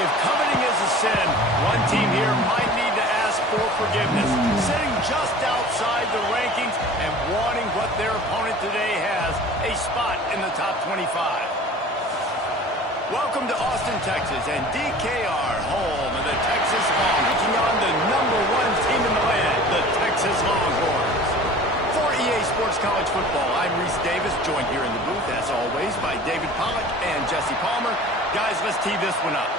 If coveting is a sin, one team here might need to ask for forgiveness, sitting just outside the rankings and wanting what their opponent today has, a spot in the top 25. Welcome to Austin, Texas, and DKR, home of the Texas Longhorns, taking on the #1 team in the land, the Texas Longhorns. For EA Sports College Football, I'm Reese Davis, joined here in the booth, as always, by David Pollack and Jesse Palmer. Guys, let's tee this one up.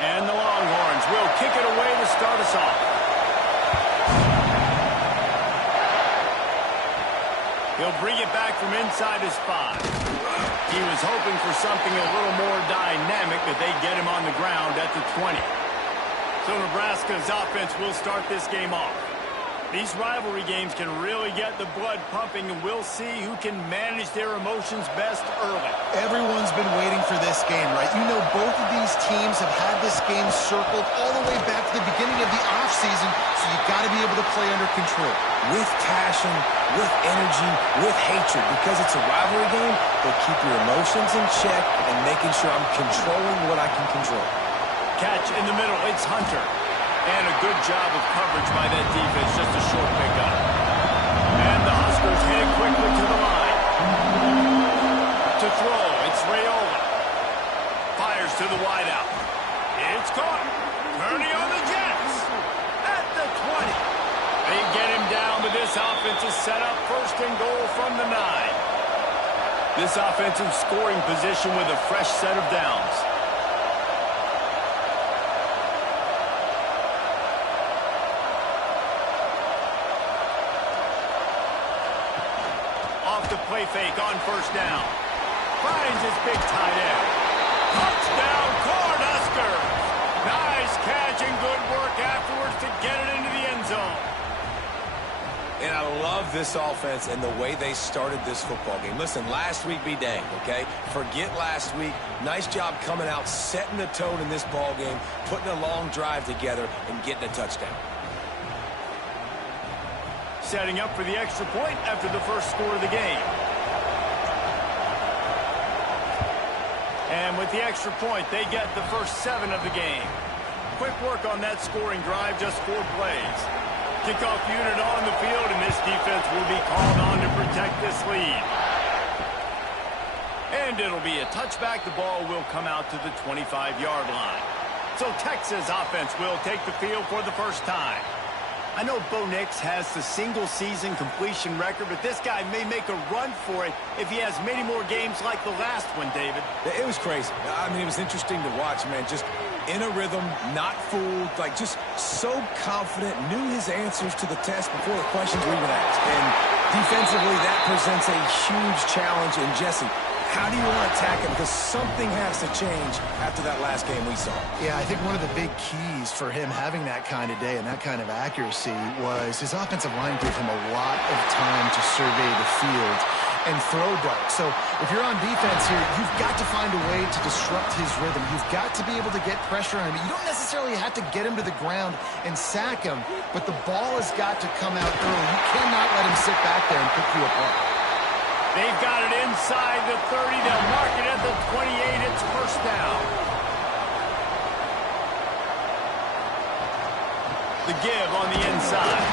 And the Longhorns will kick it away to start us off. He'll bring it back from inside his 5. He was hoping for something a little more dynamic, but they get him on the ground at the 20. So Nebraska's offense will start this game off. These rivalry games can really get the blood pumping, and we'll see who can manage their emotions best early. Everyone's been waiting for this game, right? You know, both of these teams have had this game circled all the way back to the beginning of the offseason, so you've got to be able to play under control. With passion, with energy, with hatred. Because it's a rivalry game, but keep your emotions in check and making sure I'm controlling what I can control. Catch in the middle, it's Hunter. And a good job of coverage by that defense, just a short pickup. And the Huskers head quickly to the line. To throw, it's Raiola. Fires to the wideout. It's caught. Purdy on the Jets. At the 20. They get him down, but this offense is set up first and goal from the 9. This offensive scoring position with a fresh set of downs. The play fake on first down. Finds his big tight end. Touchdown, Cornhuskers. Nice catch and good work afterwards to get it into the end zone. And I love this offense and the way they started this football game. Listen, last week be danged, okay? Forget last week. Nice job coming out, setting the tone in this ball game, putting a long drive together, and getting a touchdown. Setting up for the extra point after the first score of the game. And with the extra point, they get the first 7 of the game. Quick work on that scoring drive, just 4 plays. Kickoff unit on the field, and this defense will be called on to protect this lead. And it'll be a touchback. The ball will come out to the 25-yard line. So Texas offense will take the field for the first time. I know Bo Nix has the single-season completion record, but this guy may make a run for it if he has many more games like the last one, David. It was crazy. I mean, it was interesting to watch, man. Just in a rhythm, not fooled, like just so confident, knew his answers to the test before the questions were even asked. And defensively, that presents a huge challenge. And Jesse, how do you want to attack him? Because something has to change after that last game we saw. Yeah, I think one of the big keys for him having that kind of day and that kind of accuracy was his offensive line gave him a lot of time to survey the field and throw darts. So if you're on defense here, you've got to find a way to disrupt his rhythm. You've got to be able to get pressure on him. You don't necessarily have to get him to the ground and sack him, but the ball has got to come out early. You cannot let him sit back there and pick you apart. They've got it inside the 30. They'll mark it at the 28. It's first down. The give on the inside.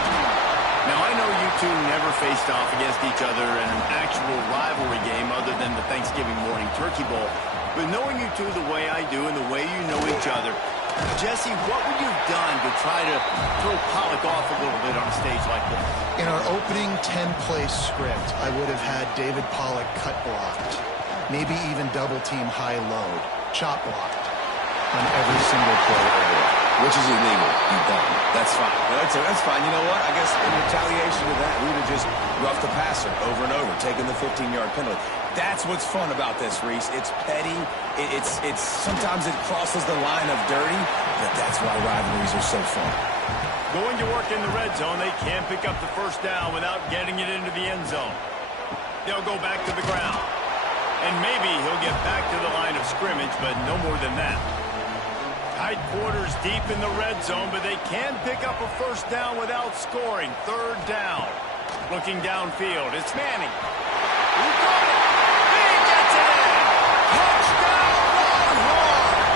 Now, I know you two never faced off against each other in an actual rivalry game other than the Thanksgiving morning Turkey Bowl. But knowing you two the way I do and the way you know each other, Jesse, what would you have done to try to throw Pollack off a little bit on a stage like this? In our opening 10-play script, I would have had David Pollack cut blocked, maybe even double-team high-load, chop blocked on every single play area. Which is illegal. You don't. That's fine. That's fine. You know what? I guess in retaliation to that, we would have just roughed the passer over and over, taking the 15-yard penalty. That's what's fun about this, Reese. It's petty. It's sometimes it crosses the line of dirty, but that's why rivalries are so fun. Going to work in the red zone, they can't pick up the first down without getting it into the end zone. They'll go back to the ground. And maybe he'll get back to the line of scrimmage, but no more than that. Tight quarters deep in the red zone, but they can pick up a first down without scoring. Third down. Looking downfield, it's Manning. He got it. He gets it in. Touchdown, Longhorn.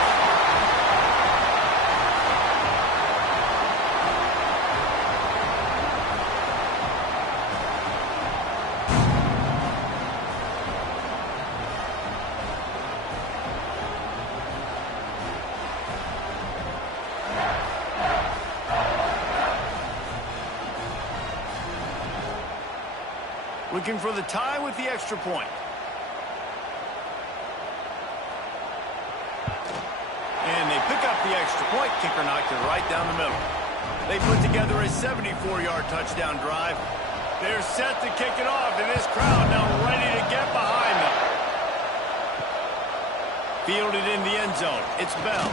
Looking for the tie with the extra point. And they pick up the extra point. Kicker knocked it right down the middle. They put together a 74-yard touchdown drive. They're set to kick it off, and this crowd now ready to get behind them. Fielded in the end zone. It's Bell.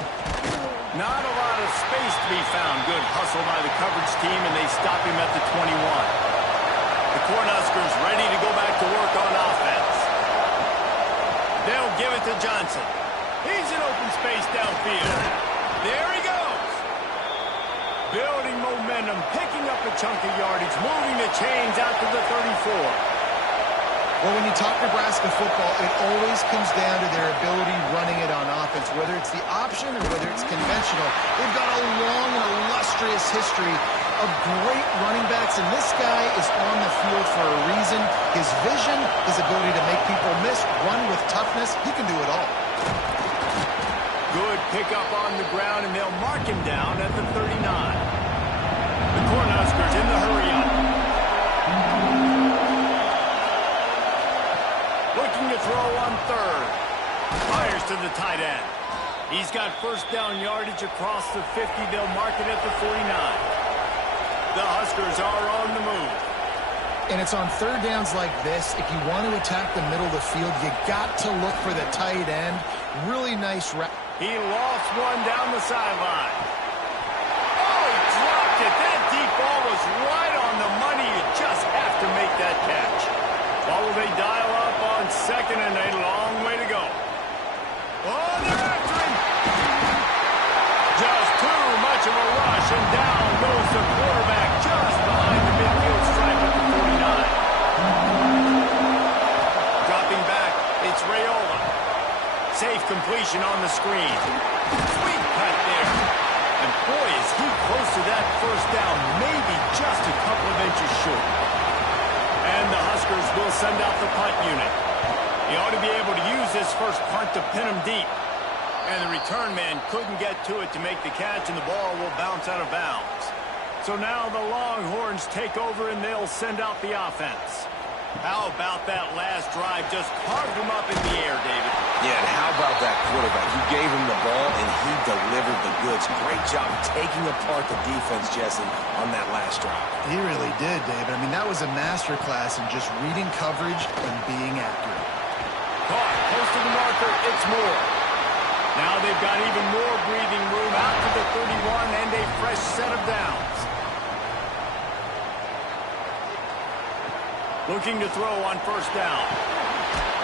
Not a lot of space to be found. Good hustle by the coverage team, and they stop him at the 21. The Cornhuskers ready to go back to work on offense. They'll give it to Johnson. He's in open space downfield. There he goes. Building momentum, picking up a chunk of yardage, moving the chains out to the 34. Well, when you talk Nebraska football, it always comes down to their ability running it on offense, whether it's the option or whether it's conventional. They've got a long and illustrious history of great running backs, and this guy is on the field for a reason. His vision, his ability to make people miss, run with toughness, he can do it all. Good pickup on the ground, and they'll mark him down at the 39. The Cornhuskers in the hurry-up. Looking to throw on third. Fires to the tight end. He's got first down yardage across the 50. They'll mark it at the 49. The Huskers are on the move. And it's on third downs like this. If you want to attack the middle of the field, you got to look for the tight end. Really nice route. He lost one down the sideline. Oh, he dropped it. That deep ball was right on the money. You just have to make that catch. Well, will they dial up on second and a long way to go? Oh, they're after him. Just too much of a rush, and down goes the quarterback just behind the midfield stripe at the 49. Dropping back, it's Raiola. Safe completion on the screen. Sweet cut there. And boy, is he close to that first down, maybe just a couple of inches short. And the Huskers will send out the punt unit. He ought to be able to use this first punt to pin him deep. And the return man couldn't get to it to make the catch, and the ball will bounce out of bounds. So now the Longhorns take over, and they'll send out the offense. How about that last drive? Just carved him up in the air, David. Yeah, and how about that quarterback? You gave him the ball, and he delivered the goods. Great job taking apart the defense, Jesse, on that last drive. He really did, David. I mean, that was a masterclass in just reading coverage and being accurate. Caught, close to the marker, it's Moore. Now they've got even more breathing room out to the 31 and a fresh set of downs. Looking to throw on first down.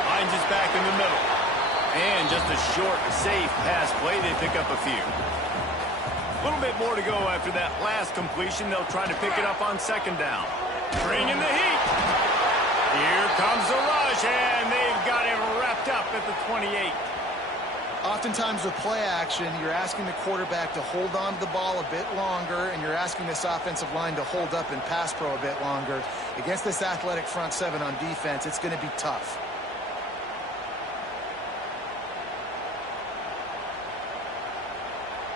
Finds his back in the middle. And just a short, safe pass play. They pick up a few. A little bit more to go after that last completion. They'll try to pick it up on second down. Bringing the heat. Here comes the rush, and they've got him wrapped up at the 28. Oftentimes with play action, you're asking the quarterback to hold on to the ball a bit longer, and you're asking this offensive line to hold up in pass pro a bit longer. Against this athletic front seven on defense, it's going to be tough.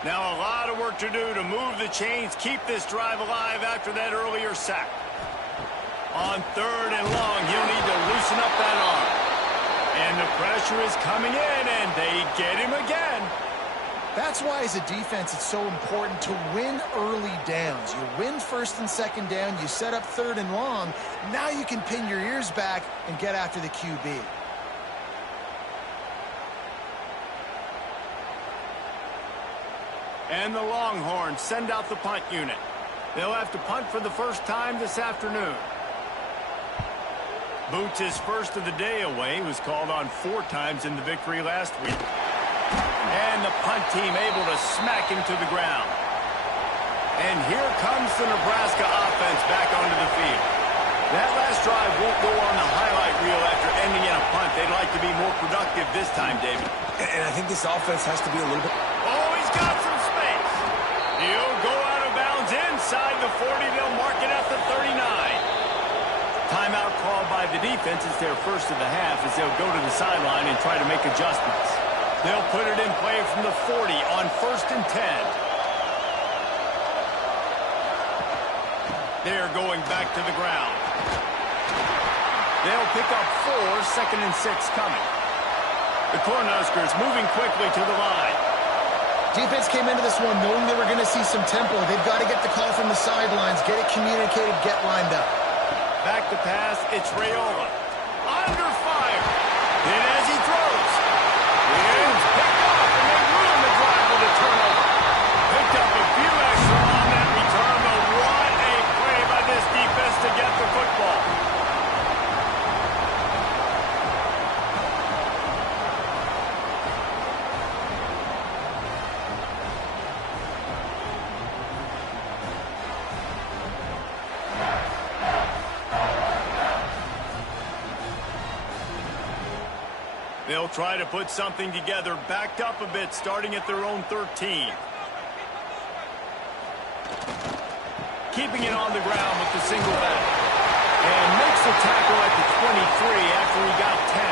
Now a lot of work to do to move the chains, keep this drive alive after that earlier sack. On third and long, he'll need to loosen up that arm. And the pressure is coming in, and they get him again. That's why, as a defense, it's so important to win early downs. You win first and second down, you set up third and long. Now you can pin your ears back and get after the QB. And the Longhorns send out the punt unit. They'll have to punt for the first time this afternoon. Boots his first of the day away. Was called on 4 times in the victory last week. And the punt team able to smack him to the ground. And here comes the Nebraska offense back onto the field. That last drive won't go on the highlight reel after ending in a punt. They'd like to be more productive this time, David. And I think this offense has to be a little bit... Oh, he's got some space. He'll go out of bounds inside the 40. They'll mark it at the 39. Timeout called by the defense. It's their first of the half as they'll go to the sideline and try to make adjustments. They'll put it in play from the 40 on 1st and 10. They're going back to the ground. They'll pick up 4, 2nd and 6 coming. The Cornhuskers moving quickly to the line. Defense came into this one knowing they were going to see some tempo. They've got to get the call from the sidelines, get it communicated, get lined up. Back to pass, it's Raiola. Under fire. Then as he throws, it's picked off, and they ruin the drive with a turnover. Picked up a few extra on that return, but what a play by this defense to get the football. They'll try to put something together, backed up a bit, starting at their own 13. Keeping it on the ground with the single back. And makes the tackle at the 23 after he got 10.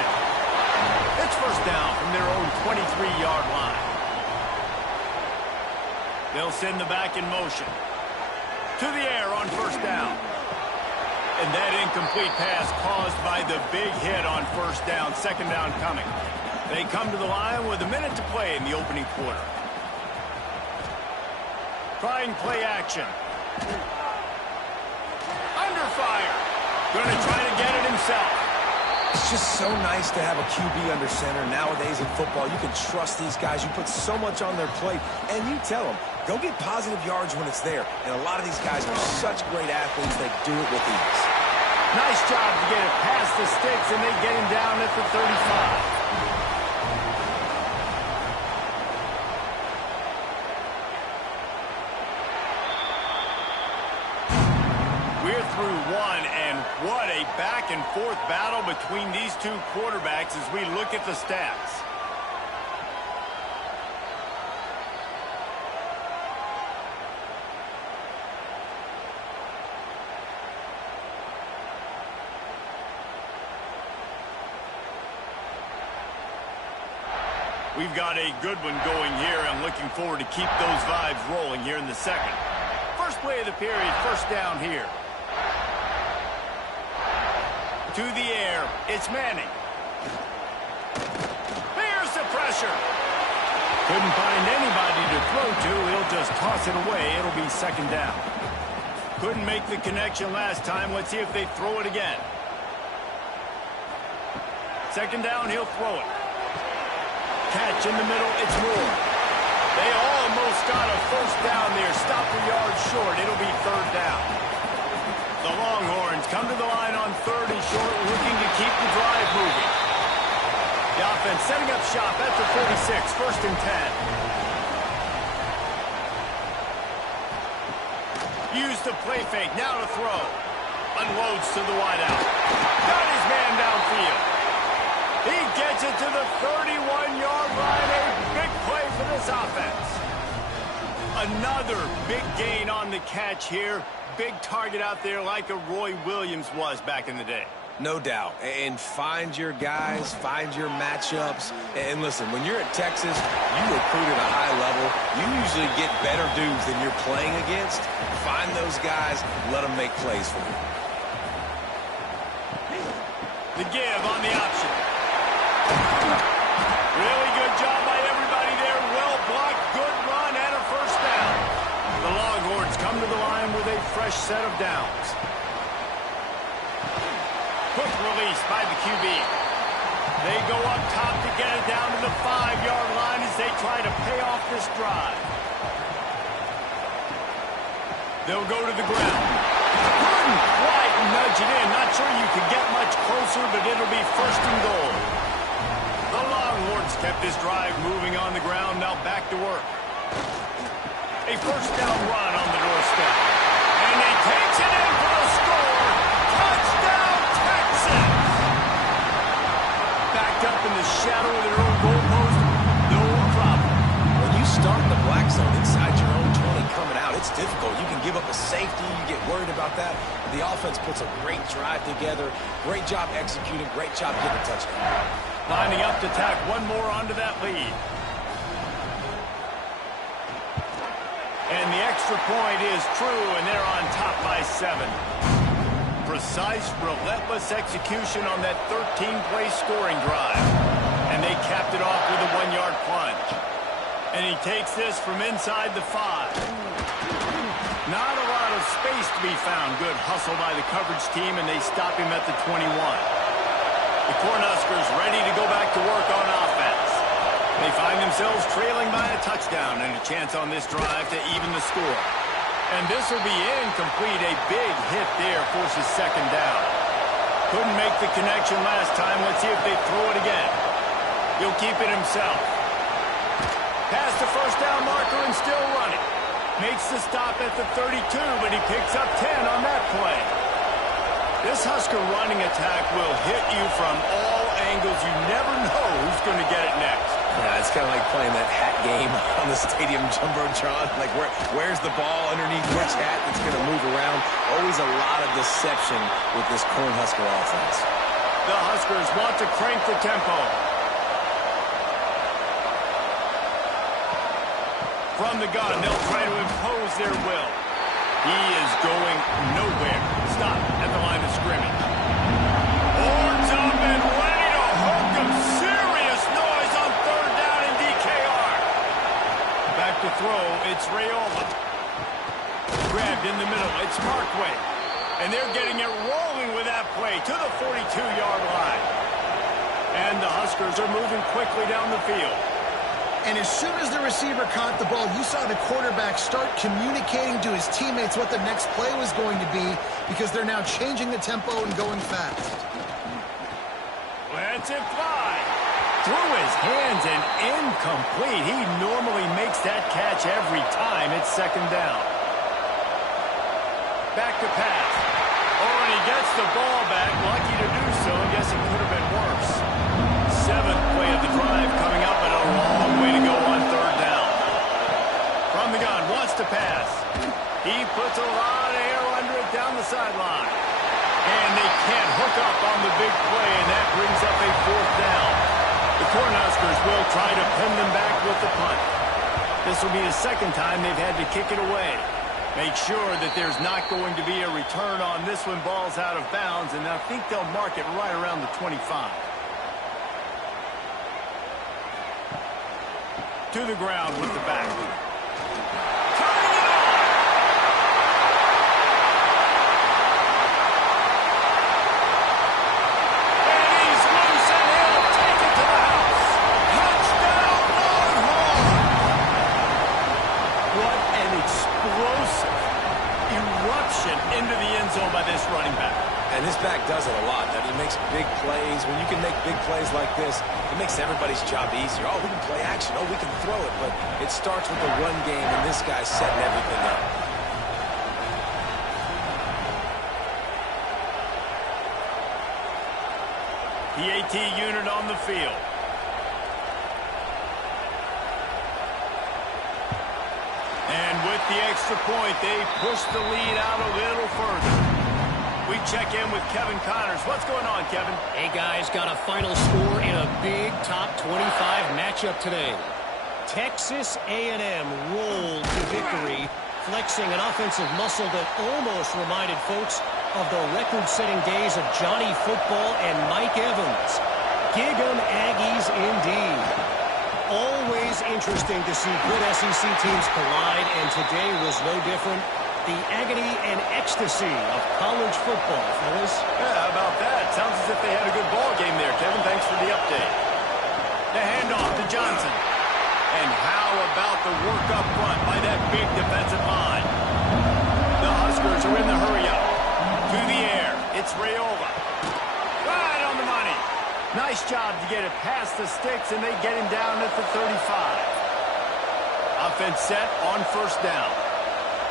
It's first down from their own 23-yard line. They'll send the back in motion. To the air on first down. And that incomplete pass caused by the big hit on first down. 2nd down coming. They come to the line with a minute to play in the opening quarter. Trying play action. Under fire. Going to try to get it himself. It's just so nice to have a QB under center. Nowadays in football, you can trust these guys. You put so much on their plate, and you tell them, go get positive yards when it's there. And a lot of these guys are such great athletes, they do it with ease. Nice job to get it past the sticks, and they get him down at the 35. We're through one, and what a back-and-forth battle between these two quarterbacks as we look at the stats. We've got a good one going here. I'm looking forward to keep those vibes rolling here in the second. First play of the period, first down here. To the air, it's Manning. Here's the pressure. Couldn't find anybody to throw to. He'll just toss it away. It'll be 2nd down. Couldn't make the connection last time. Let's see if they throw it again. 2nd down, he'll throw it. Catch in the middle, it's Moore. They almost got a first down there. Stop the yard short. It'll be 3rd down. The Longhorns come to the line on 3rd and short, looking to keep the drive moving. The offense setting up shop at the 46, 1st and 10. Use the play fake, now to throw. Unloads to the wideout. Got his man downfield. He gets it to the 31-yard line. A big play for this offense. Another big gain on the catch here. Big target out there like a Roy Williams was back in the day. No doubt. And find your guys, find your matchups. And listen, when you're at Texas, you recruit at a high level. You usually get better dudes than you're playing against. Find those guys, let them make plays for you. The give on the option. Really good job by everybody there. Well blocked, good run, and a first down. The Longhorns come to the line with a fresh set of downs. Quick release by the QB. They go up top to get it down to the 5-yard line as they try to pay off this drive. They'll go to the ground. Couldn't quite nudge it in. Not sure you could get much closer, but it'll be 1st and goal. The Longhorns yards. Kept this drive moving on the ground. Now back to work. A first down run on the doorstep. And he takes it in for the score. Touchdown, Texas! Backed up in the shadow of their own goalpost. No problem. When you start in the black zone inside your own 20 coming out, it's difficult. You can give up a safety. You get worried about that. The offense puts a great drive together. Great job executing. Great job getting a touchdown. Lining up to tack one more onto that lead. And the extra point is true, and they're on top by 7. Precise, relentless execution on that 13-play scoring drive. And they capped it off with a 1-yard plunge. And he takes this from inside the 5. Not a lot of space to be found. Good hustle by the coverage team, and they stop him at the 21. The Cornhuskers ready to go back to work on offense. They find themselves trailing by a touchdown and a chance on this drive to even the score. And this will be incomplete. A big hit there forces second down. Couldn't make the connection last time. Let's see if they throw it again. He'll keep it himself. Past the first down marker and still running. Makes the stop at the 32, but he picks up 10 on that play. This Husker running attack will hit you from all angles. You never know who's going to get it next. Yeah, it's kind of like playing that hat game on the stadium jumbotron. Like, where's the ball underneath which hat that's going to move around? Always a lot of deception with this Cornhusker offense. The Huskers want to crank the tempo. From the gun, they'll try to impose their will. He is going nowhere. Stop at the line of scrimmage. Horns up and ready to hook him. Serious noise on third down in DKR. Back to throw, it's Rayola. Grabbed in the middle, it's Markway. And they're getting it rolling with that play to the 42-yard line. And the Huskers are moving quickly down the field. And as soon as the receiver caught the ball, you saw the quarterback start communicating to his teammates what the next play was going to be because they're now changing the tempo and going fast. Lets it fly. Through his hands and incomplete. He normally makes that catch every time. It's second down. Back to pass. Oh, and he gets the ball back. Lucky to do so. I guess it could have been worse. 7th play of the drive coming up, and a long way to go on third down. From the gun, wants to pass. He puts a lot of air under it down the sideline. And they can't hook up on the big play, and that brings up a 4th down. The Cornhuskers will try to pin them back with the punt. This will be the second time they've had to kick it away. Make sure that there's not going to be a return on this when ball's out of bounds, and I think they'll mark it right around the 25. To the ground with the back. Turning it on! And he's loose and he'll take it to the house. Touchdown, Longhorn! What an explosive eruption into the end zone by this running back. And this back does it a lot. That he makes big plays. When you can make big plays like this, it makes everybody's job easier. Oh, we can play action. Oh, we can throw it. But it starts with the run game, and this guy's setting everything up. The AT unit on the field. And with the extra point, they push the lead out a little further. We check in with Kevin Connors. What's going on, Kevin? Hey, guys, got a final score in a big top 25 matchup today. Texas A&M rolled to victory, flexing an offensive muscle that almost reminded folks of the record-setting days of Johnny Football and Mike Evans. Gig 'em Aggies indeed. Always interesting to see good SEC teams collide, and today was no different. The agony and ecstasy of college football, fellas. Yeah, how about that? Sounds as if they had a good ball game there, Kevin. Thanks for the update. The handoff to Johnson. And how about the work up front by that big defensive line? The Huskers are in the hurry-up. To the air. It's Rayola. Right on the money. Nice job to get it past the sticks, and they get him down at the 35. Offense set on first down.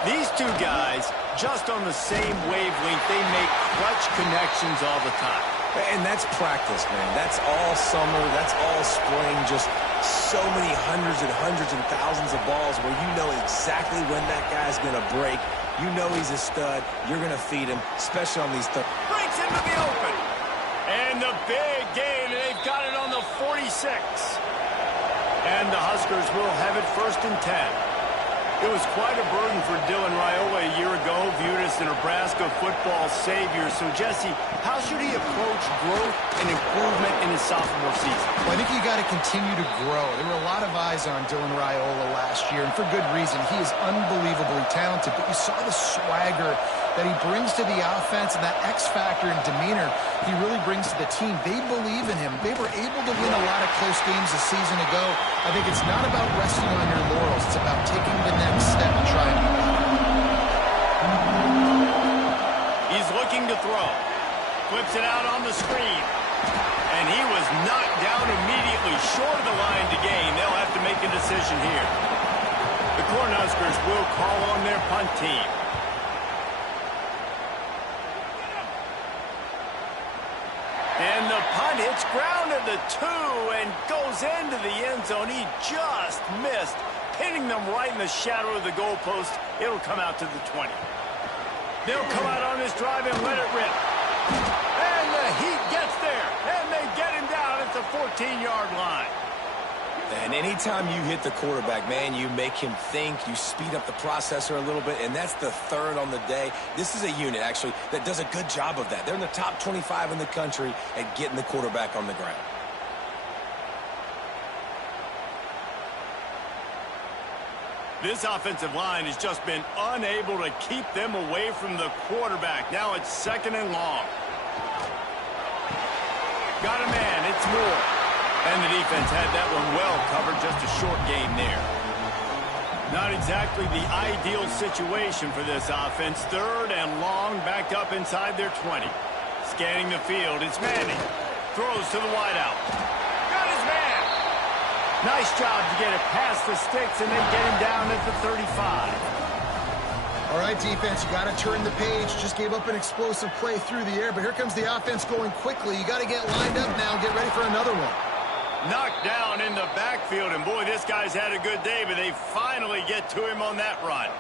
These two guys, just on the same wavelength, they make clutch connections all the time. And that's practice, man. That's all summer. That's all spring. Just so many hundreds and thousands of balls where you know exactly when that guy's going to break. You know he's a stud. You're going to feed him, especially on these third. Breaks into the open. And the big gain, and they've got it on the 46. And the Huskers will have it 1st and 10. It was quite a burden for Dylan Raiola a year ago, viewed as the Nebraska football savior. So, Jesse, how should he approach growth and improvement in his sophomore season? Well, I think you got to continue to grow. There were a lot of eyes on Dylan Raiola last year, and for good reason. He is unbelievably talented, but you saw the swagger that he brings to the offense and that X factor and demeanor he really brings to the team. They believe in him. They were able to win a lot of close games a season ago. I think it's not about resting on your laurels. It's about taking the next step and trying to be better. He's looking to throw. Flips it out on the screen. And he was knocked down immediately short of the line to gain. They'll have to make a decision here. The Cornhuskers will call on their punt team. And the punt hits ground at the 2 and goes into the end zone. He just missed, hitting them right in the shadow of the goalpost. It'll come out to the 20. They'll come out on this drive and let it rip. And the Heat gets there, and they get him down at the 14-yard line. And anytime you hit the quarterback, man, you make him think, you speed up the processor a little bit, and that's the 3rd on the day. This is a unit, actually, that does a good job of that. They're in the top 25 in the country at getting the quarterback on the ground. This offensive line has just been unable to keep them away from the quarterback. Now it's 2nd and long. Got a man, it's Moore. And the defense had that one well covered, just a short gain there. Not exactly the ideal situation for this offense. 3rd and long, backed up inside their 20. Scanning the field, it's Manning. Throws to the wideout. Got his man. Nice job to get it past the sticks, and they get him down at the 35. All right, defense, you got to turn the page. Just gave up an explosive play through the air, but here comes the offense going quickly. You got to get lined up now and get ready for another one. Knocked down in the backfield, and boy, this guy's had a good day, but they finally get to him on that run.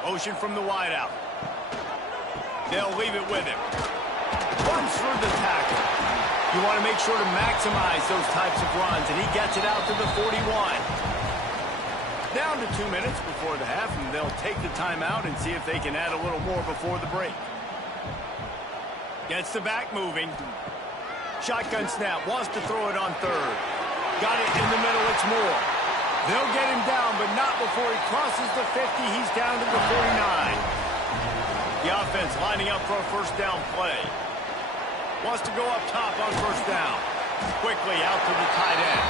Motion from the wideout. They'll leave it with him. Runs through the tackle. You want to make sure to maximize those types of runs, and he gets it out to the 41. Down to 2 minutes before the half, and they'll take the timeout and see if they can add a little more before the break. Gets the back moving. Shotgun snap, wants to throw it on 3rd. Got it in the middle, it's Moore. They'll get him down, but not before he crosses the 50. He's down to the 49. The offense lining up for a 1st down play. Wants to go up top on 1st down. Quickly out to the tight end.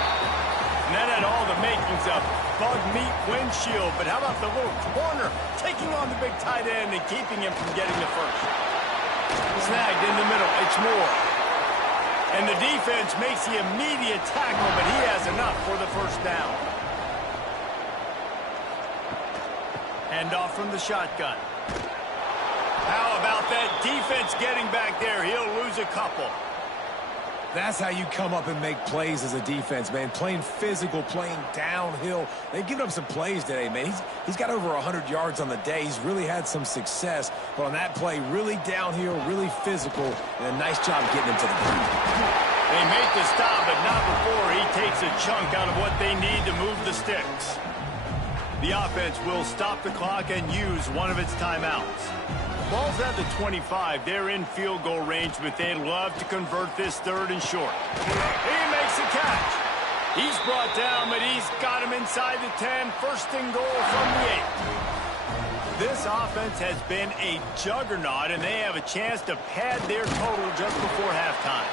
And that had all the makings of bug meat windshield, but how about the little corner taking on the big tight end and keeping him from getting the 1st? Snagged in the middle, it's Moore. And the defense makes the immediate tackle, but he has enough for the 1st down. Hand off from the shotgun. How about that defense getting back there? He'll lose a couple. That's how you come up and make plays as a defense, man. Playing physical, playing downhill. They've given up some plays today, man. He's got over 100 yards on the day. He's really had some success. But on that play, really downhill, really physical, and a nice job getting him to the ground. They make the stop, but not before he takes a chunk out of what they need to move the sticks. The offense will stop the clock and use one of its timeouts. Ball's at the 25. They're in field goal range, but they'd love to convert this 3rd and short. He makes a catch. He's brought down, but he's got him inside the 10. 1st and goal from the 8. This offense has been a juggernaut, and they have a chance to pad their total just before halftime.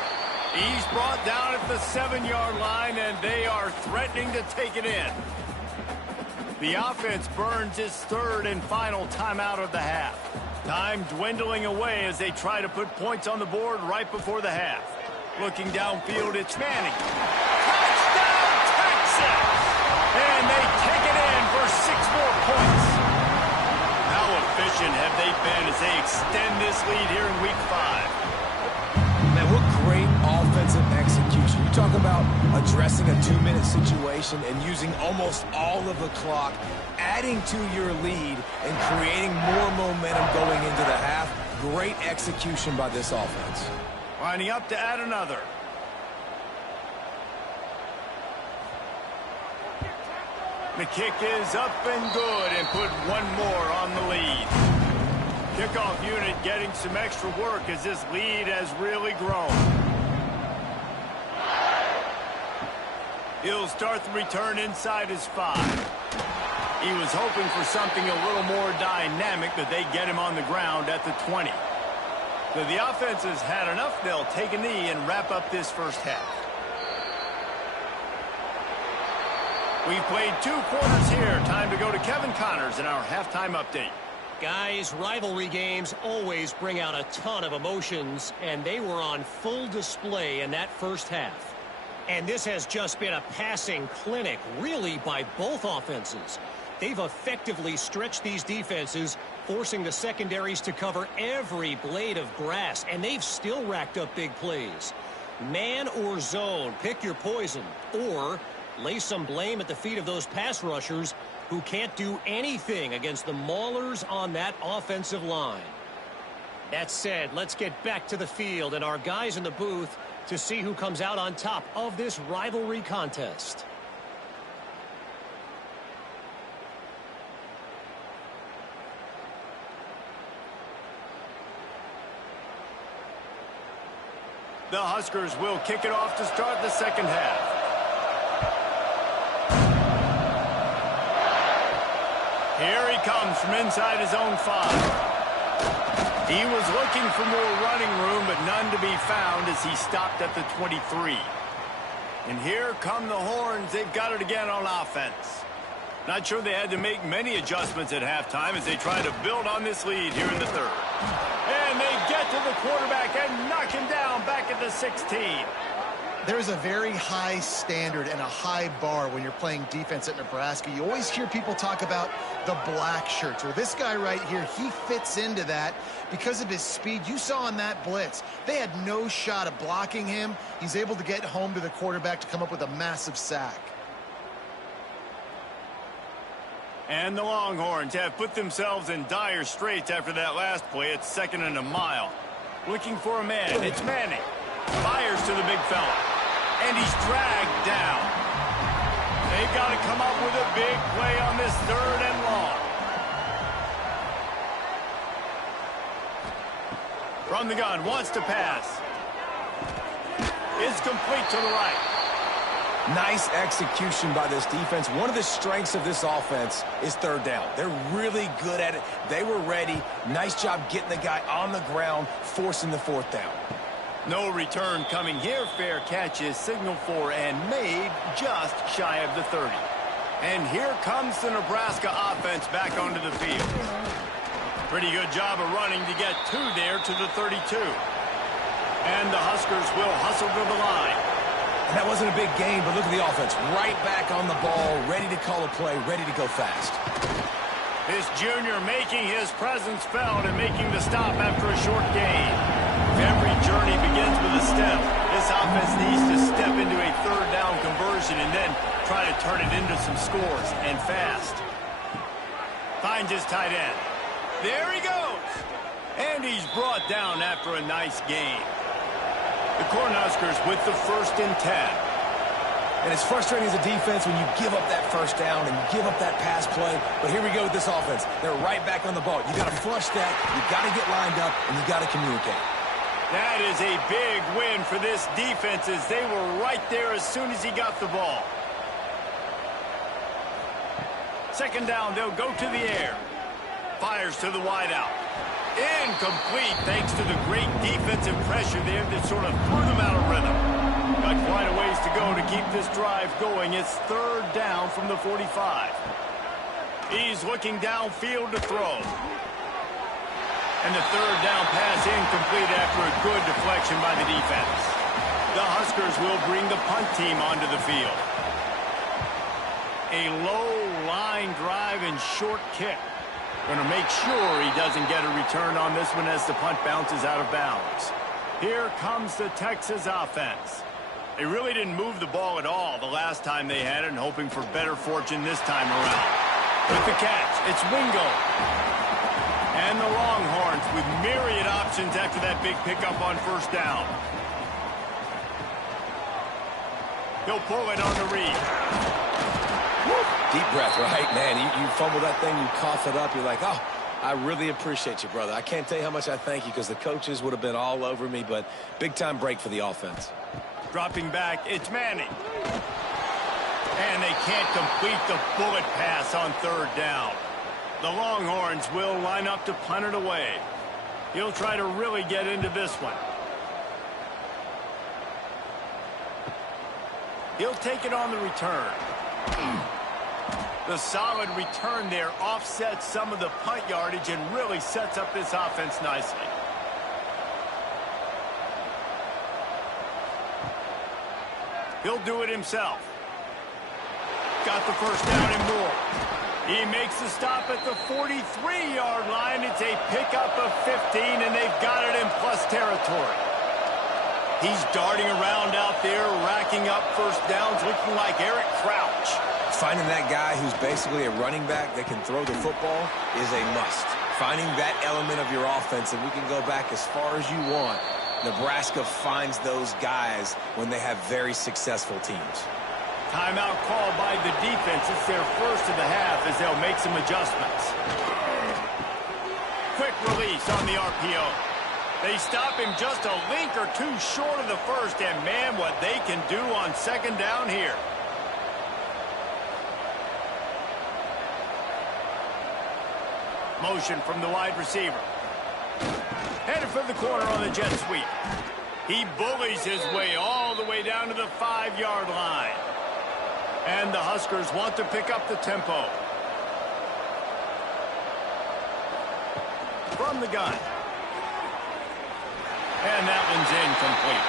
He's brought down at the 7-yard line, and they are threatening to take it in. The offense burns its 3rd and final timeout of the half. Time dwindling away as they try to put points on the board right before the half. Looking downfield, it's Manning. Touchdown, Texas! And they take it in for 6 more points. How efficient have they been as they extend this lead here in Week 5? Man, what great offensive execution. You talk about addressing a 2-minute situation and using almost all of the clock, adding to your lead and creating more momentum going into the half. Great execution by this offense. Lining up to add another. The kick is up and good and put one more on the lead. Kickoff unit getting some extra work as this lead has really grown. He'll start the return inside his 5. He was hoping for something a little more dynamic, but they get him on the ground at the 20. So the offense has had enough. They'll take a knee and wrap up this first half. We've played 2 quarters here. Time to go to Kevin Connors in our halftime update. Guys, rivalry games always bring out a ton of emotions, and they were on full display in that first half. And this has just been a passing clinic, really, by both offenses. They've effectively stretched these defenses, forcing the secondaries to cover every blade of grass, and they've still racked up big plays. Man or zone, pick your poison, or lay some blame at the feet of those pass rushers who can't do anything against the maulers on that offensive line. That said, let's get back to the field and our guys in the booth to see who comes out on top of this rivalry contest. The Huskers will kick it off to start the second half. Here he comes from inside his own 5. He was looking for more running room, but none to be found as he stopped at the 23. And here come the Horns. They've got it again on offense. Not sure they had to make many adjustments at halftime as they try to build on this lead here in the third. And they get to the quarterback and knock him down back at the 16. There's a very high standard and a high bar when you're playing defense at Nebraska. You always hear people talk about the black shirts. Well, this guy right here, he fits into that because of his speed. You saw on that blitz, they had no shot of blocking him. He's able to get home to the quarterback to come up with a massive sack. And the Longhorns have put themselves in dire straits after that last play. It's 2nd and a mile. Looking for a man. It's Manning. Fires to the big fella. And he's dragged down. They've got to come up with a big play on this 3rd and long. From the gun, wants to pass. Is complete to the right. Nice execution by this defense. One of the strengths of this offense is 3rd down. They're really good at it. They were ready. Nice job getting the guy on the ground, forcing the 4th down. No return coming here. Fair catch is signaled for and made just shy of the 30. And here comes the Nebraska offense back onto the field. Pretty good job of running to get 2 there to the 32. And the Huskers will hustle to the line. And that wasn't a big gain, but look at the offense. Right back on the ball, ready to call a play, ready to go fast. This junior making his presence felt and making the stop after a short gain. Every journey begins with a step. This offense needs to step into a 3rd down conversion and then try to turn it into some scores, and fast. Finds his tight end. There he goes. And he's brought down after a nice gain. The Cornhuskers with the 1st and 10. And it's frustrating as a defense when you give up that 1st down and you give up that pass play. But here we go with this offense. They're right back on the ball. You got to flush that. You got to get lined up, and you got to communicate. That is a big win for this defense as they were right there as soon as he got the ball. 2nd down, they'll go to the air. Fires to the wideout. Incomplete thanks to the great defensive pressure there that sort of threw them out of rhythm. Got quite a ways to go to keep this drive going. It's 3rd down from the 45. He's looking downfield to throw. And the 3rd down pass incomplete after a good deflection by the defense. The Huskers will bring the punt team onto the field. A low line drive and short kick. Going to make sure he doesn't get a return on this one as the punt bounces out of bounds. Here comes the Texas offense. They really didn't move the ball at all the last time they had it, and hoping for better fortune this time around. With the catch, it's Wingo. And the Longhorns with myriad options after that big pickup on first down. He'll pull it on the read. Deep breath, right, man? You fumble that thing, you cough it up, you're like, oh, I really appreciate you, brother. I can't tell you how much I thank you because the coaches would have been all over me, but big-time break for the offense. Dropping back, it's Manning. And they can't complete the bullet pass on third down. The Longhorns will line up to punt it away. He'll try to really get into this one. He'll take it on the return. The solid return there offsets some of the punt yardage and really sets up this offense nicely. He'll do it himself. Got the first down and more. He makes the stop at the 43-yard line. It's a pickup of 15, and they've got it in plus territory. He's darting around out there, racking up first downs, looking like Eric Crouch. Finding that guy who's basically a running back that can throw the football is a must. Finding that element of your offense, and we can go back as far as you want. Nebraska finds those guys when they have very successful teams. Timeout called by the defense. It's their first of the half as they'll make some adjustments. Quick release on the RPO. They stop him just a link or two short of the first, and man, what they can do on second down here. Motion from the wide receiver. Headed for the corner on the jet sweep. He bullies his way all the way down to the 5-yard line. And the Huskers want to pick up the tempo. From the gun. And that one's incomplete.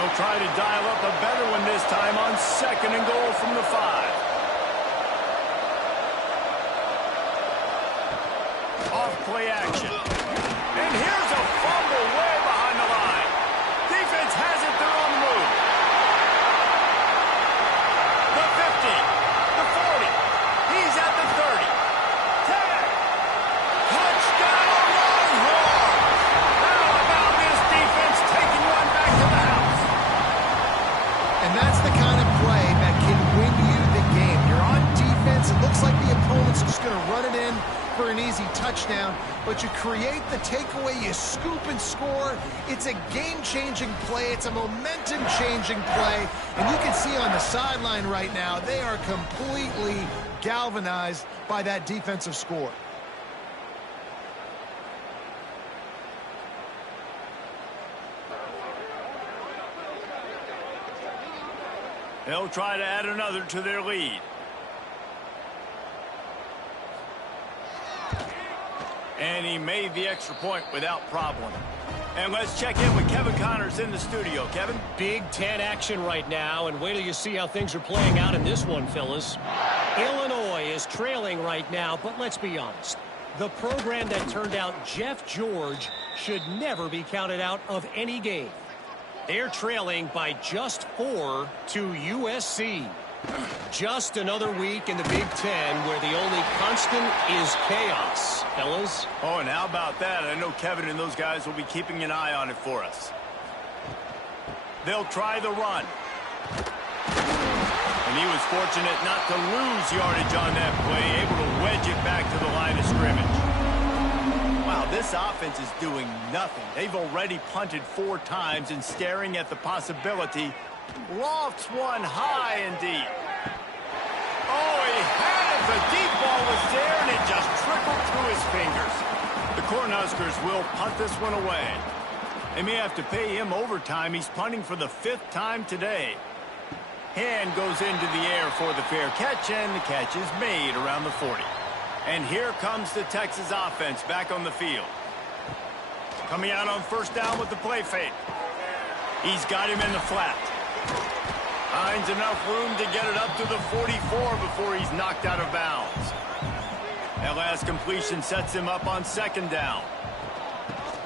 They'll try to dial up a better one this time on second and goal from the 5. Off-play action. And here's a fumble way behind the line. Defense has it, they're on the move. The 50, the 40. He's at the 30. 10. Touchdown, Longhorns! How about this defense taking one back to the house? And that's the kind of play that can win you the game. You're on defense. It looks like the opponent's just going to run it in for an easy touchdown, but you create the takeaway, you scoop and score. It's a game-changing play. It's a momentum-changing play, and you can see on the sideline right now, they are completely galvanized by that defensive score. They'll try to add another to their lead. And he made the extra point without problem. And let's check in with Kevin Connors in the studio. Kevin? Big Ten action right now, and wait till you see how things are playing out in this one, fellas. Illinois is trailing right now, but let's be honest. The program that turned out Jeff George should never be counted out of any game. They're trailing by just 4 to USC. Just another week in the Big Ten where the only constant is chaos, fellas. Oh, and how about that? I know Kevin and those guys will be keeping an eye on it for us. They'll try the run. And he was fortunate not to lose yardage on that play, able to wedge it back to the line of scrimmage. Wow, this offense is doing nothing. They've already punted 4 times and staring at the possibility. Lofts one high and deep. Oh, he had it. The deep ball was there, and it just trickled through his fingers. The Cornhuskers will punt this one away. They may have to pay him overtime. He's punting for the 5th time today. Hand goes into the air for the fair catch, and the catch is made around the 40. And here comes the Texas offense back on the field. Coming out on first down with the play fake. He's got him in the flat. Finds enough room to get it up to the 44 before he's knocked out of bounds. That last completion sets him up on second down.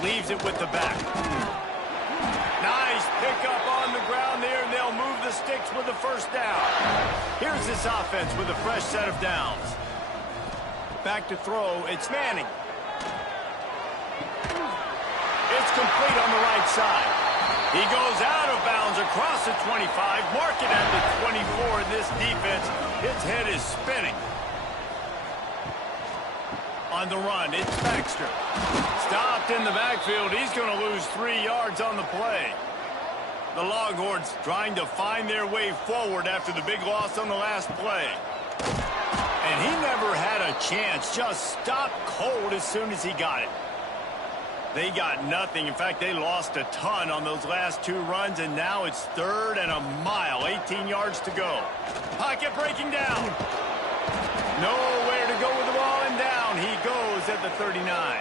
Leaves it with the back. Nice pickup on the ground there, and they'll move the sticks with the first down. Here's this offense with a fresh set of downs. Back to throw, it's Manning. It's complete on the right side. He goes out of bounds across the 25, marking at the 24, and this defense, its head is spinning. On the run, it's Baxter. Stopped in the backfield. He's going to lose 3 yards on the play. The Longhorns trying to find their way forward after the big loss on the last play. And he never had a chance. Just stopped cold as soon as he got it. They got nothing. In fact, they lost a ton on those last 2 runs, and now it's 3rd and a mile, 18 yards to go. Pocket breaking down. Nowhere to go with the ball, and down he goes at the 39.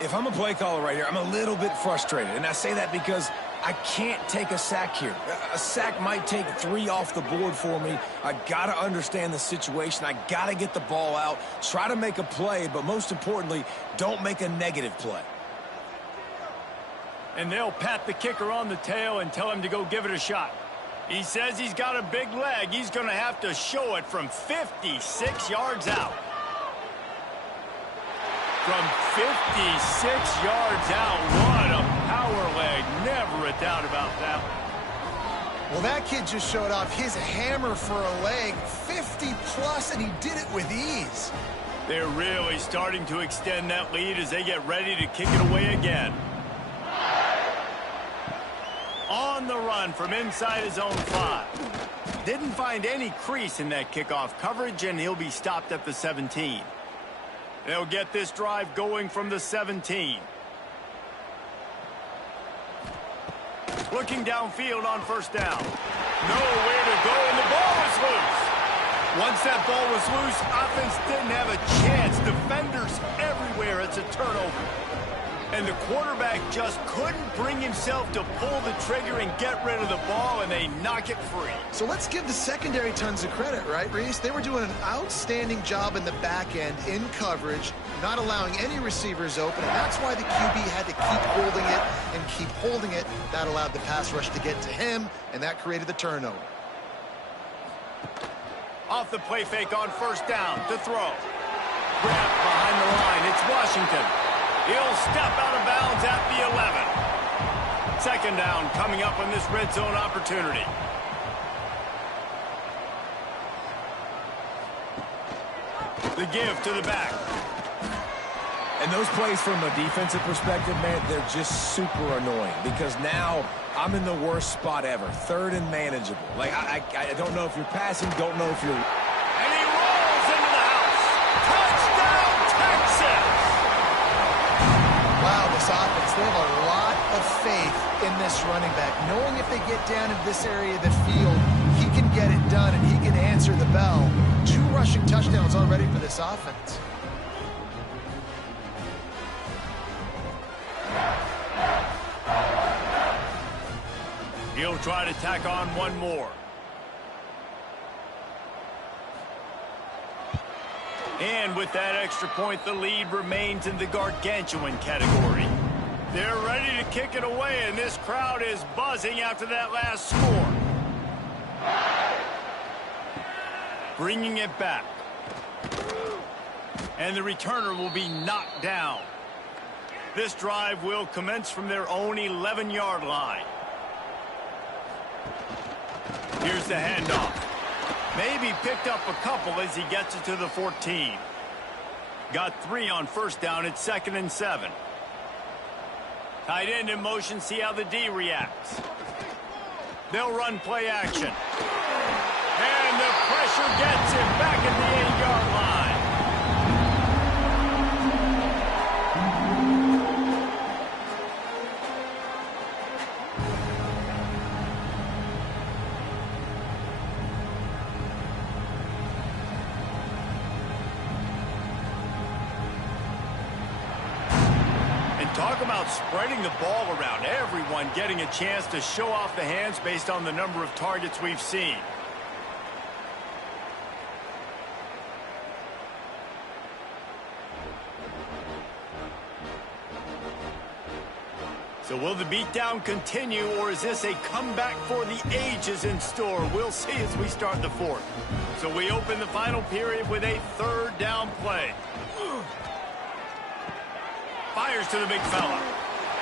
If I'm a play caller right here, I'm a little bit frustrated, and I say that because I can't take a sack here. A sack might take 3 off the board for me. I got to understand the situation. I got to get the ball out, try to make a play, but most importantly, don't make a negative play. And they'll pat the kicker on the tail and tell him to go give it a shot. He says he's got a big leg. He's going to have to show it from 56 yards out. From 56 yards out, what a power leg. Never a doubt about that. Well, that kid just showed off his hammer for a leg, 50-plus, and he did it with ease. They're really starting to extend that lead as they get ready to kick it away again. On the run from inside his own 5. Didn't find any crease in that kickoff coverage, and he'll be stopped at the 17. They'll get this drive going from the 17. Looking downfield on first down. Nowhere to go, and the ball is loose. Once that ball was loose, offense didn't have a chance. Defenders everywhere. It's a turnover. And the quarterback just couldn't bring himself to pull the trigger and get rid of the ball, and they knock it free. So let's give the secondary tons of credit, right, Reese? They were doing an outstanding job in the back end in coverage, not allowing any receivers open, and that's why the QB had to keep holding it and keep holding it. That allowed the pass rush to get to him, and that created the turnover. Off the play fake on first down to throw. Grabbed behind the line. It's Washington. He'll step out of bounds at the 11. Second down coming up on this red zone opportunity. The give to the back. And those plays from a defensive perspective, man, they're just super annoying because now I'm in the worst spot ever. 3rd and manageable. Like, I don't know if you're passing, don't know if you're... And he rolls into the house. Touchdown, Texas! Wow, this offense, they have a lot of faith in this running back. Knowing if they get down in this area of the field, he can get it done and he can answer the bell. 2 rushing touchdowns already for this offense. He'll try to tack on one more. And with that extra point, the lead remains in the gargantuan category. They're ready to kick it away, and this crowd is buzzing after that last score. Bringing it back. And the returner will be knocked down. This drive will commence from their own 11-yard line. Here's the handoff. Maybe picked up a couple as he gets it to the 14. Got 3 on first down. It's 2nd and 7. Tight end in motion. See how the D reacts. They'll run play action. And the pressure gets him back at the 8-yard line. Talk about spreading the ball around. Everyone getting a chance to show off the hands based on the number of targets we've seen. So will the beatdown continue, or is this a comeback for the ages in store? We'll see as we start the fourth. So we open the final period with a third down play. Fires to the big fella.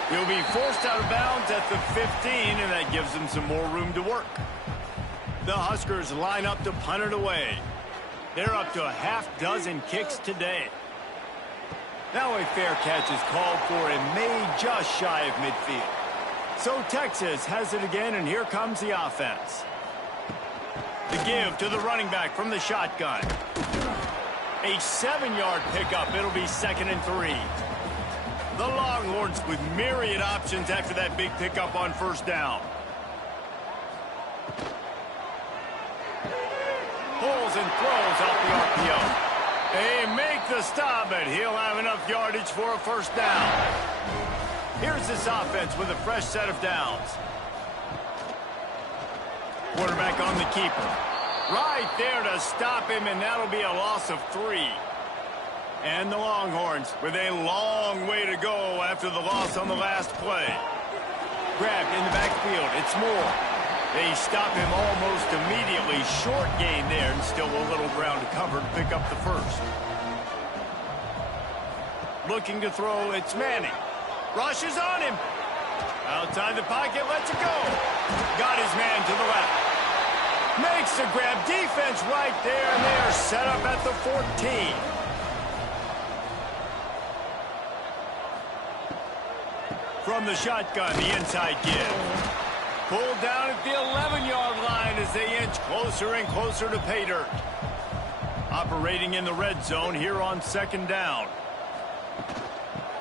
He'll be forced out of bounds at the 15, and that gives him some more room to work. The Huskers line up to punt it away. They're up to a half-dozen kicks today. Now a fair catch is called for and made just shy of midfield. So Texas has it again, and here comes the offense. The give to the running back from the shotgun. A 7-yard pickup. It'll be 2nd and 3. The Longhorns with myriad options after that big pickup on first down. Pulls and throws off the RPO. They make the stop, but he'll have enough yardage for a first down. Here's this offense with a fresh set of downs. Quarterback on the keeper. Right there to stop him, and that'll be a loss of 3. And the Longhorns with a long way to go after the loss on the last play. Grabbed in the backfield. It's Moore. They stop him almost immediately. Short gain there, and still a little ground to cover to pick up the first. Looking to throw, it's Manning. Rushes on him. Outside the pocket, lets it go. Got his man to the left. Makes the grab. Defense right there, and they are set up at the 14. From the shotgun, the inside give. Pulled down at the 11-yard line as they inch closer and closer to pay dirt. Operating in the red zone here on 2nd down.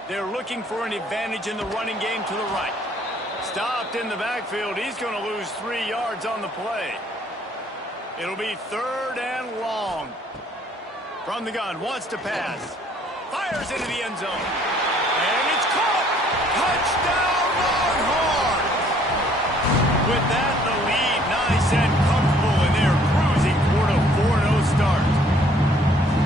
They're looking for an advantage in the running game to the right. Stopped in the backfield. He's going to lose 3 yards on the play. It'll be 3rd and long. From the gun, wants to pass. Fires into the end zone. And it's caught. Touchdown, Longhorns! With that, the lead nice and comfortable, and they're cruising toward a 4-0 start.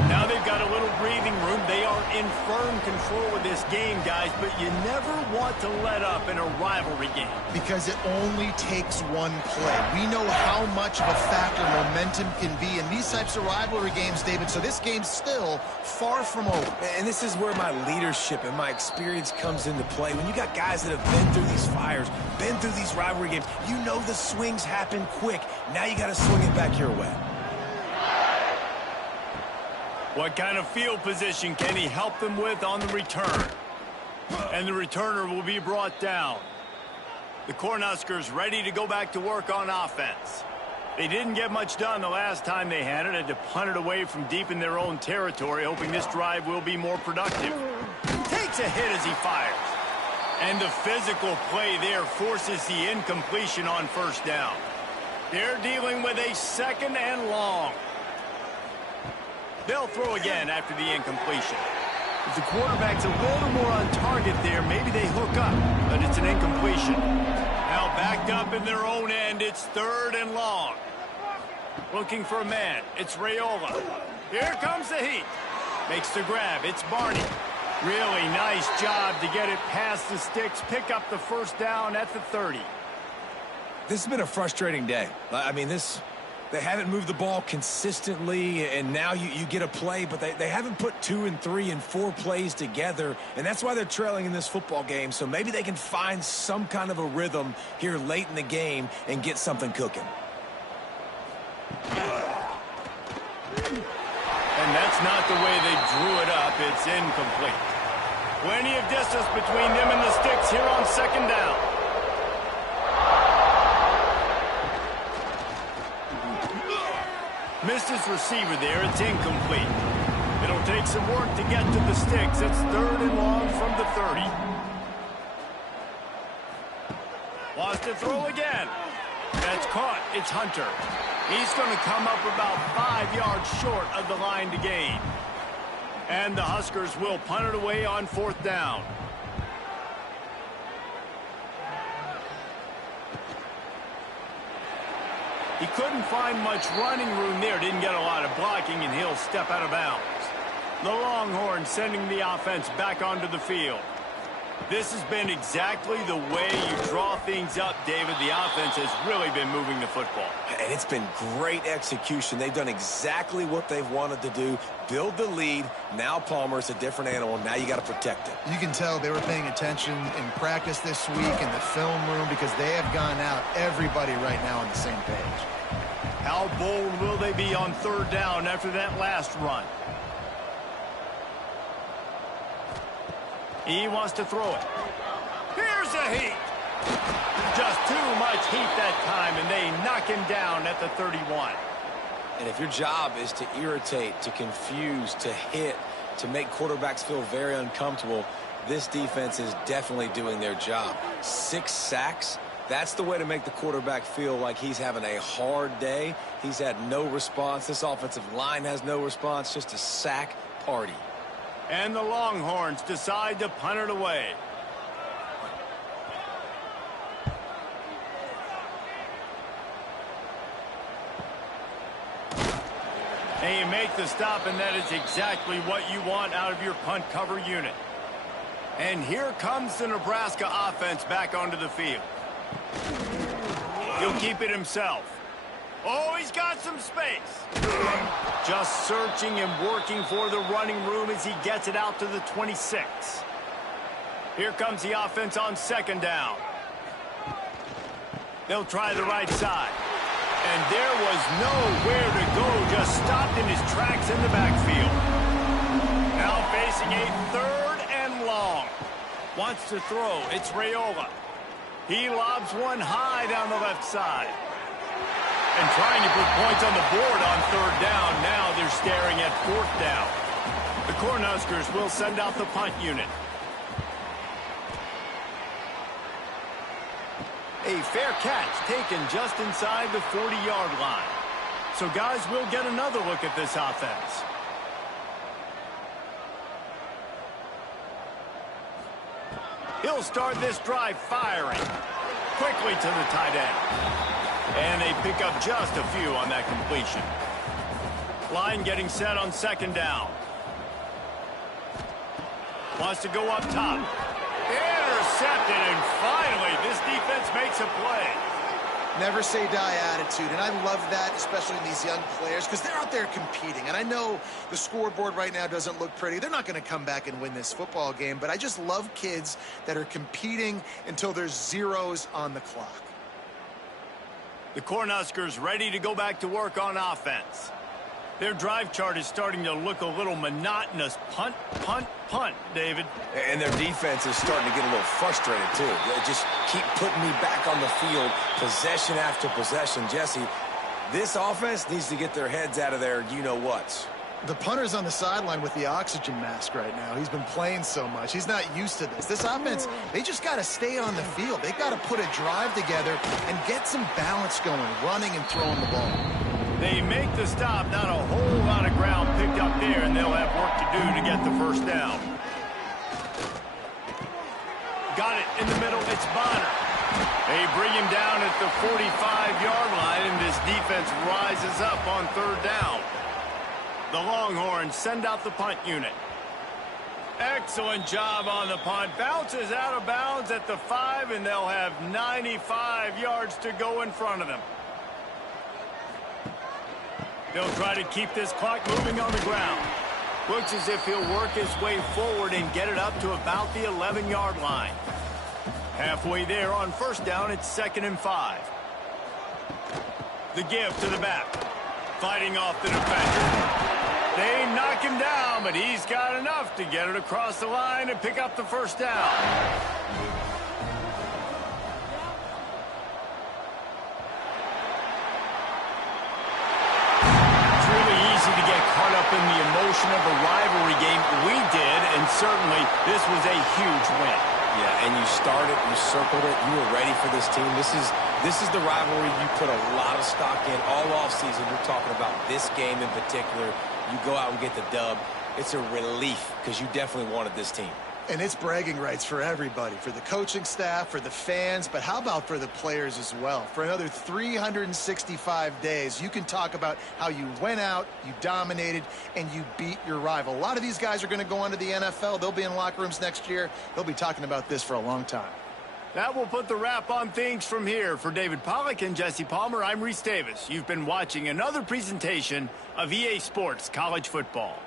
Now they've got a little breathing room. They are in firm control of this game, guys, but you never want to let up in a rivalry game. Because it only takes one play. We know how much of a factor momentum can be in these types of rivalry games, David, so this game's still far from over. And this is where my leadership and my experience comes into play. When you got guys that have been through these fires, been through these rivalry games, you know the swings happen quick. Now you got to swing it back your way. What kind of field position can he help them with on the return? And the returner will be brought down. The Cornhuskers ready to go back to work on offense. They didn't get much done the last time they had it. Had to punt it away from deep in their own territory, hoping this drive will be more productive. Takes a hit as he fires. And the physical play there forces the incompletion on first down. They're dealing with a 2nd and long. They'll throw again after the incompletion. If the quarterback's a little more on target there, maybe they hook up, but it's an incompletion. Now backed up in their own end, it's 3rd and long. Looking for a man, it's Raiola. Here comes the heat. Makes the grab, it's Barney. Really nice job to get it past the sticks, pick up the first down at the 30. This has been a frustrating day. I mean, they haven't moved the ball consistently, and now you get a play, but they haven't put 2 and 3 and 4 plays together, and that's why they're trailing in this football game. So maybe they can find some kind of a rhythm here late in the game and get something cooking. And that's not the way they drew it up. It's incomplete. Plenty of distance between them and the sticks here on 2nd down. Missed his receiver there. It's incomplete. It'll take some work to get to the sticks. It's 3rd and long from the 30. Wants to throw again. That's caught. It's Hunter. He's going to come up about 5 yards short of the line to gain. And the Huskers will punt it away on 4th down. He couldn't find much running room there. Didn't get a lot of blocking, and he'll step out of bounds. The Longhorns sending the offense back onto the field. This has been exactly the way you draw things up, David. The offense has really been moving the football. And it's been great execution. They've done exactly what they've wanted to do. Build the lead. Now Palmer's a different animal. Now you got to protect him. You can tell they were paying attention in practice this week in the film room because they have gone out, everybody right now on the same page. How bold will they be on third down after that last run? He wants to throw it. Here's a heat. Just too much heat that time, and they knock him down at the 31. And if your job is to irritate, to confuse, to hit, to make quarterbacks feel very uncomfortable, this defense is definitely doing their job. 6 sacks, that's the way to make the quarterback feel like he's having a hard day. He's had no response. This offensive line has no response, just a sack party. And the Longhorns decide to punt it away. And you make the stop, and that is exactly what you want out of your punt cover unit. And here comes the Nebraska offense back onto the field. He'll keep it himself. Oh, he's got some space. Just searching and working for the running room as he gets it out to the 26. Here comes the offense on second down. They'll try the right side. And there was nowhere to go, just stopped in his tracks in the backfield. Now facing a 3rd and long. Wants to throw. It's Raiola. He lobs one high down the left side. And trying to put points on the board on third down. Now they're staring at 4th down. The Cornhuskers will send out the punt unit. A fair catch taken just inside the 40-yard line. So, guys, we'll get another look at this offense. He'll start this drive firing. Quickly to the tight end. And they pick up just a few on that completion. Line getting set on second down. Wants to go up top. Intercepted, and finally this defense makes a play. Never say die attitude, and I love that, especially in these young players, because they're out there competing. And I know the scoreboard right now doesn't look pretty. They're not going to come back and win this football game, but I just love kids that are competing until there's zeros on the clock. The Cornhuskers ready to go back to work on offense. Their drive chart is starting to look a little monotonous. Punt, punt, punt, David. And their defense is starting to get a little frustrated, too. They just keep putting me back on the field, possession after possession. Jesse, this offense needs to get their heads out of their you-know-whats. The punter's on the sideline with the oxygen mask right now. He's been playing so much. He's not used to this. This offense, they just got to stay on the field. They've got to put a drive together and get some balance going, running and throwing the ball. They make the stop. Not a whole lot of ground picked up there, and they'll have work to do to get the first down. Got it in the middle. It's Bonner. They bring him down at the 45-yard line, and this defense rises up on third down. The Longhorns send out the punt unit. Excellent job on the punt. Bounces out of bounds at the 5, and they'll have 95 yards to go in front of them. They'll try to keep this clock moving on the ground. Looks as if he'll work his way forward and get it up to about the 11-yard line. Halfway there on first down, it's 2nd and 5. The give to the back. Fighting off the defender. They knock him down, but he's got enough to get it across the line and pick up the first down. It's really easy to get caught up in the emotion of a rivalry game. We did, and certainly this was a huge win. Yeah, and you started, you circled it, you were ready for this team. This is the rivalry you put a lot of stock in all offseason. You're talking about this game in particular. You go out and get the dub. It's a relief because you definitely wanted this team. And it's bragging rights for everybody, for the coaching staff, for the fans, but how about for the players as well? For another 365 days, you can talk about how you went out, you dominated, and you beat your rival. A lot of these guys are going to go on to the NFL. They'll be in locker rooms next year. They'll be talking about this for a long time. That will put the wrap on things from here. For David Pollack and Jesse Palmer, I'm Reese Davis. You've been watching another presentation of EA Sports College Football.